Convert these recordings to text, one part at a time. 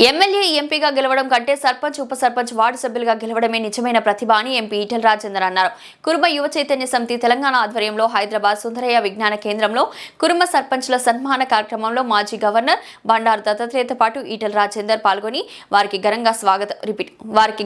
MLA ఎంపీగా గెలవడం కంటే సర్పంచ్ ఉప సర్పంచ్ వార్డు సభ్యులుగా గెలవడమే నిజమైన ప్రతిభ అని ఎంపీ ఈటెల రాజేందర్ అన్నారు. కురుమ యువ చైతన్య సమితి తెలంగాణ ఆధ్వర్యంలో హైదరాబాద్ సుందరయ్య విజ్ఞాన కేంద్రంలో కురుమ సర్పంచ్ల సన్మాన కార్యక్రమంలో మాజీ గవర్నర్ బండారు దత్తాత్రేయతో పాటు ఈటెల రాజేందర్ పాల్గొని వారికి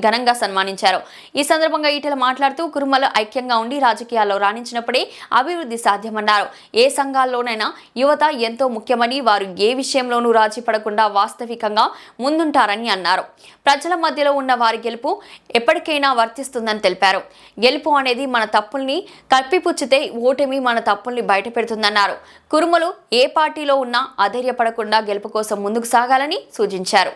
ఘనంగా సన్మానించారు. ఈ సందర్భంగా ఈటెల మాట్లాడుతూ కురుమలు ఐక్యంగా ఉండి రాజకీయాల్లో రాణించినప్పుడే అభివృద్ధి సాధ్యమన్నారు. ఏ సంఘాల్లోనైనా యువత ఎంతో ముఖ్యమని, వారు ఏ విషయంలోనూ రాజీ పడకుండా వాస్తవికంగా ముందుంటారని అన్నారు. ప్రజల మధ్యలో ఉన్న వారి గెలుపు ఎప్పటికైనా వర్తిస్తుందని తెలిపారు. గెలుపు అనేది మన తప్పుల్ని కప్పిపుచ్చితే ఓటమి మన తప్పుల్ని బయట పెడుతుందన్నారు. కురుమలు ఏ పార్టీలో ఉన్నా అధైర్యపడకుండా గెలుపు కోసం ముందుకు సాగాలని సూచించారు.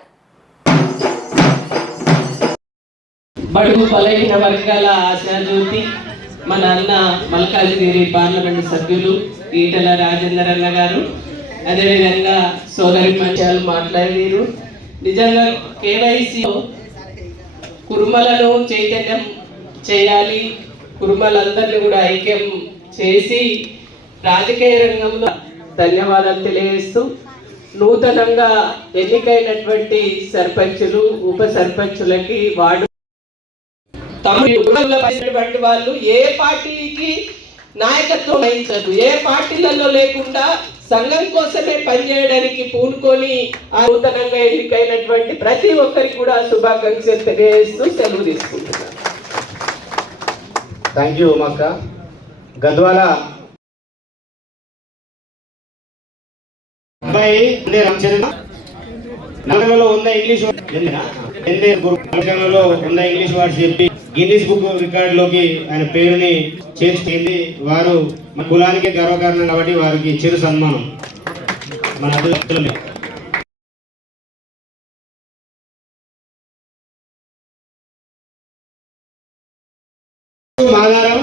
బడుగు బలహీన వర్గాల ఆశాజ్యోతి మన అన్న మల్కాజ్గిరి పార్లమెంటు సభ్యులు ఈటెల రాజేందర్ అన్న గారు, అదేవిధంగా సోదరి మంచాలు మాట్లాడారు. నిజంగా కేవైసీ కురుమలను చైతన్యం చేయాలి, కురుమలందరినీ కూడా ఐక్యం చేసి రాజకీయ రంగంలో ధన్యవాదాలు తెలియజేస్తూ, నూతనంగా ఎన్నికైనటువంటి సర్పంచులు ఉప సర్పంచులకి వార్డు తమటువంటి వాళ్ళు ఏ పార్టీకి నాయకత్వం వహించదు, ఏ పార్టీలలో లేకుండా సంఘం కోసమే పనిచేయడానికి పూనుకొని ఆ నూతనంగా ఎన్నికైనటువంటి ప్రతి ఒక్కరికి కూడా శుభాకాంక్షలు తెలియజేస్తూ సెలవు తీసుకుంటున్నాను. Thank you ఉమక్క. గద్వాల అబ్బాయి నగరంలో ఉన్న ఇంగ్లీష్ ఉన్న ఇంగ్లీష్ వర్డ్స్ చెప్పి గిన్నిస్ బుక్ రికార్డులోకి ఆయన పేరుని చేర్చింది. వారు మన కులానికి గర్వకారణం కాబట్టి వారికి చిరు సన్మానం మన అదృష్టమే. మాదారం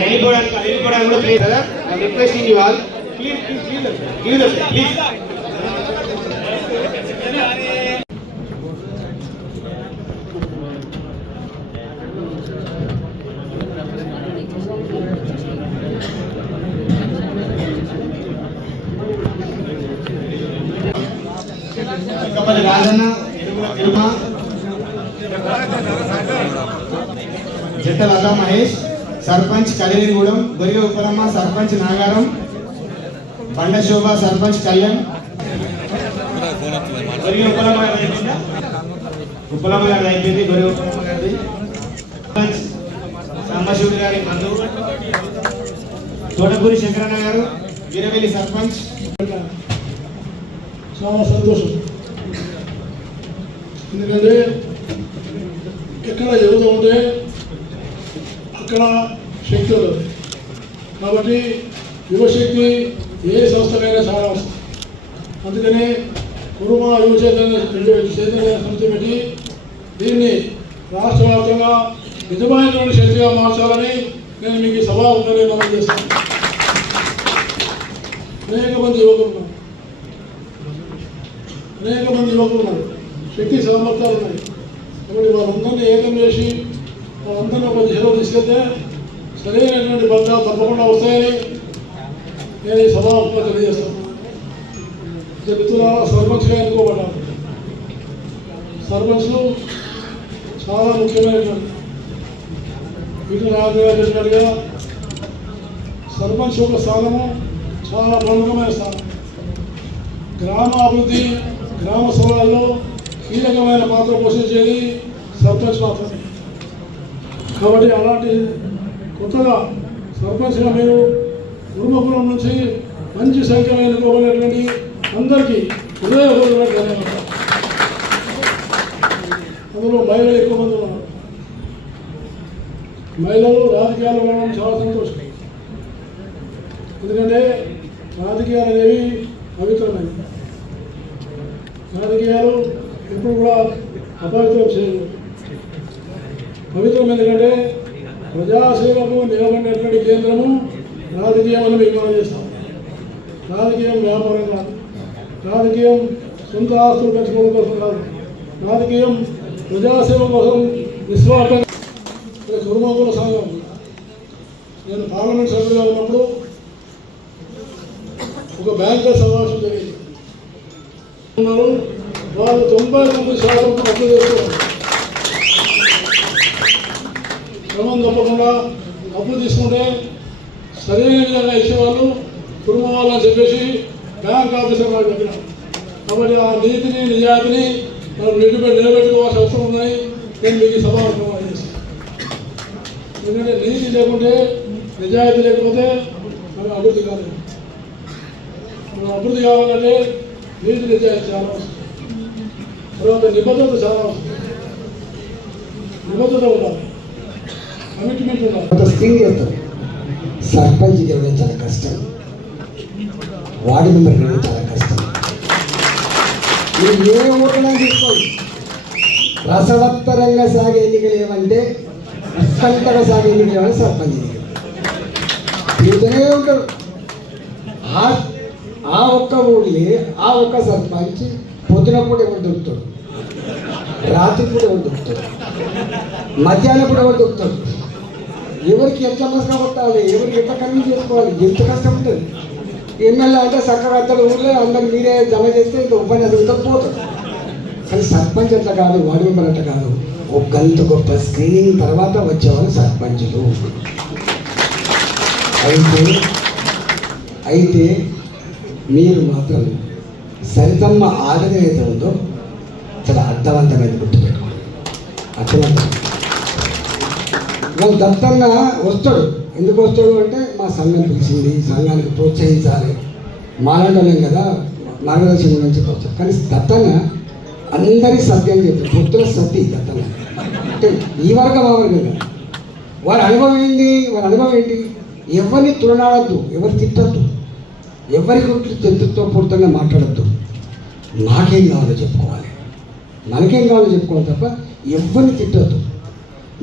వెళ్ళిపోవడానికి కూడా ప్లేస్ కదా. Requesting you all please. Rajanna Jatta Latha Mahesh sarpanch Kalirigudem, Goriga Uppalamma sarpanch Nagaram, Banda Shobha sarpanch Kalyan, గొరిగ Uppalamma గారు అయిపోయింది, గొరిగ ఉప్పలమ్మ గారి సర్పంచ్ సాంబశివుడి గారి మందు, తోటకూరి శంకరన్న గారు వీరవెల్లి సర్పంచ్. చాలా సంతోషం, ఎందుకంటే ఎక్కడ యువత ఉంటే అక్కడ శక్తి ఉంటుంది. కాబట్టి యువశక్తి ఏ సంస్థకైనా చాలా అవసరం. అందుకనే కురుమ యువ చైతన్య సమితి పెట్టి దీన్ని రాష్ట్ర వ్యాప్తంగా నిజమైనటువంటి శక్తిగా మార్చాలని నేను మీకు సభాముఖంగా మనం చేస్తాను. అనేక మంది యువకులు ఉన్నారు, శక్తి సామర్థ్యాలు ఉన్నాయి. కాబట్టి వాళ్ళందరినీ ఏకం చేసి వాళ్ళందరినీ ఒక దిశలో తీసుకెళ్తే సరైనటువంటి ఫలితాలు తప్పకుండా వస్తాయని నేను ఈ సభాముఖంగా తెలియజేస్తాను. మిత్రులారా, సర్పంచ్గా ఎన్నుకోబడ్డారు. సర్పంచ్లు చాలా ముఖ్యమైనటువంటి వీటిని చెప్పినట్టుగా సర్పంచ్ యొక్క స్థానము చాలా ప్రముఖమైన స్థానం. గ్రామ అభివృద్ధి, గ్రామ సభలలో కీలకమైన పాత్ర పోషించేది సర్పంచ్ మాత్రమే. కాబట్టి అలాంటి కొత్తగా సర్పంచ్గా మీరు కురుమపురం నుంచి మంచి సంఖ్యలో ఎన్నుకోబడినటువంటి అందరికీ హృదయపూర్వక ధన్యవాదాలు. అందులో మహిళలు ఎక్కువ మంది ఉన్నారు. మహిళలు రాజకీయాలు ఉండడం చాలా సంతోషం. ఎందుకంటే రాజకీయాలు అనేవి పవిత్రమైనవి. రాజకీయాలు ఎప్పుడు కూడా అపవిత్రం చేయదు. పవిత్రం ఎందుకంటే ప్రజాసేవకు నిలబడినటువంటి కేంద్రము రాజకీయం అని విజ్ఞానం చేస్తాం. రాజకీయం వ్యాపారం కాదు, రాజకీయం సొంత ఆస్తులు పెంచుకోవడం కోసం కాదు, రాజకీయం ప్రజాసేవ కోసం నిస్వార్థంగా. కురుమకుల సంఘం నేను పార్లమెంట్ సభ్యులుగా ఉన్నప్పుడు ఒక ఒక బ్యాంకర్ సమావేశం జరిగింది. ఉన్నారు వాళ్ళు 99% అప్పు చేస్తున్నారు. క్రమం తప్పకుండా అప్పు తీసుకుంటే సరైన విధంగా ఇచ్చేవాళ్ళు కుటుంబం వాళ్ళని చెప్పేసి బ్యాంక్ ఆఫీసర్ వాళ్ళు చెప్పినారు. కాబట్టి ఆ నీతిని నిజాయితీని మనం నిలబెట్టుకోవాల్సిన అవసరం ఉన్నాయి. నేను మీకు సభాపం చేస్తాను. ఎందుకంటే నీతి లేకుంటే నిజాయితీ లేకపోతే మనం అభివృద్ధి కాలేదు. మనం అభివృద్ధి కావాలంటే నీతి నిజాయితీ చాలా అవసరం. తర్వాత నిబద్ధత చాలా అవసరం. నిబద్ధత ఉండాలి, కమిట్మెంట్ ఉండాలి. స్క్రీన్ చేస్తారు. సర్పంచ్ గెలవడం చాలా కష్టం, వార్డు మెంబర్ గెలవడం చాలా కష్టం. మీరు ఏ ఓటైనా తీసుకోండి, రసవత్తరంగా సాగే ఎన్నికలు ఏమంటే ఉత్కంఠగా సాగే ఎన్నికలు ఏమంటే సర్పంచ్ ఎన్నికలు తిరుగుతూనే ఉంటారు. ఆ ఒక్క ఊళ్ళే ఆ ఒక్క సర్పంచ్ పొద్దునప్పుడు ఎవరు దొరుకుతాడు, రాత్రి కూడా ఎవరు దొరుకుతాడు, మధ్యాహ్నం కూడా ఎవరు దొరుకుతాడు. ఎవరికి ఎంత మసక కొట్టాలి, ఎవరికి ఎంత కన్వీన్స్ చేసుకోవాలి, ఎంత కష్టం ఉంటుంది. ఎమ్మెల్యే అంటే చక్కగా అతడు ఊళ్ళో అందరు మీరే జమ చేస్తే ఇంత ఉపన్యాసంతో పోతాడు. కానీ సర్పంచ్ అట్లా కాదు, వార్డు మెంబర్ అట్లా కాదు. ఒక గంట గొప్ప స్క్రీనింగ్ తర్వాత వచ్చేవాళ్ళు సర్పంచులు. అయితే మీరు మాత్రం సరితమ్మ ఆటలు ఏదైతే ఉందో చాలా అర్థవంతమైన గుర్తుపెట్టుకోండి. అర్థవంతమైన వాళ్ళు దత్తన్న వస్తాడు. ఎందుకు వస్తాడు అంటే మా సంఘం పిలిచింది, సంఘానికి ప్రోత్సహించాలి, మాట్లాడలేం కదా, మార్గదర్శనం నుంచి వస్తాడు. కానీ దత్తన్న అందరి సత్యం చెప్తాడు. భక్తుల సత్తి దత్తన్న అంటే ఈ వర్గం ఆ వర్గం కదా. వారి అనుభవం ఏంటి? ఎవరిని తులనాడద్దు, ఎవరు తిట్టద్దు, ఎవరి గురించి శత్రుత్వపూరితంగా మాట్లాడద్దు. నాకేం కావాలో చెప్పుకోవాలి, మనకేం కావాలో చెప్పుకోవాలి తప్ప ఎవరిని తిట్టద్దు.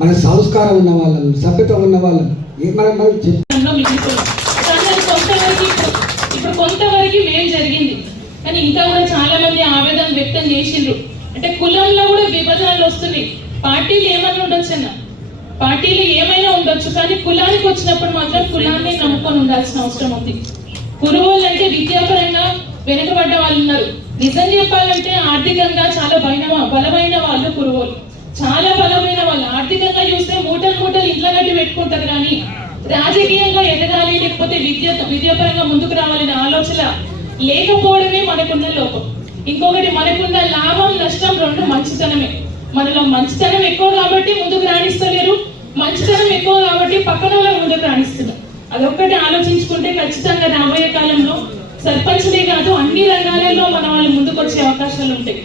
మన సంస్కారం ఉన్న వాళ్ళం, సభ్యత ఉన్న వాళ్ళం మనం ఇప్పుడు కొంతవరకు మేలు జరిగింది. కానీ ఇంకా కూడా చాలా మంది ఆవేదన వ్యక్తం చేసిండ్రు. అంటే కులంలో కూడా విభజనలు వస్తున్నాయి. పార్టీలు ఏమైనా ఉండొచ్చు అన్న, పార్టీలు ఏమైనా ఉండొచ్చు, కానీ కులానికి వచ్చినప్పుడు మాత్రం కులాన్ని నమ్ముకొని ఉండాల్సిన అవసరం ఉంది. కురువోళ్ళు అంటే విద్యాపరంగా వెనుకబడ్డ వాళ్ళు ఉన్నారు. నిజం చెప్పాలంటే ఆర్థికంగా చాలా బలమైన వాళ్ళు కురువోళ్ళు, చాలా బలమైన వాళ్ళు. ఆర్థికంగా చూస్తే మూటలు ఇంట్లో కట్టి పెట్టుకుంటారు, కానీ రాజకీయంగా ఎదగాలి లేకపోతే విద్యాపరంగా ముందుకు రావాలనే ఆలోచన లేకపోవడమే మనకున్న లోపం. ఇంకొకటి, మనకున్న లాభం నష్టం రెండు మంచితనమే. మనలో మంచితనం ఎక్కువ కాబట్టి ముందుకు రాణిస్తలేరు, మంచితనం ఎక్కువ కాబట్టి పక్కన వాళ్ళని ముందుకు రాణిస్తున్నారు. అదొక్కటి ఆలోచించుకుంటే ఖచ్చితంగా రాబోయే కాలంలో సర్పంచ్లే కాదు అన్ని రంగాలలో మన వాళ్ళు ముందుకు వచ్చే అవకాశాలు ఉంటాయి.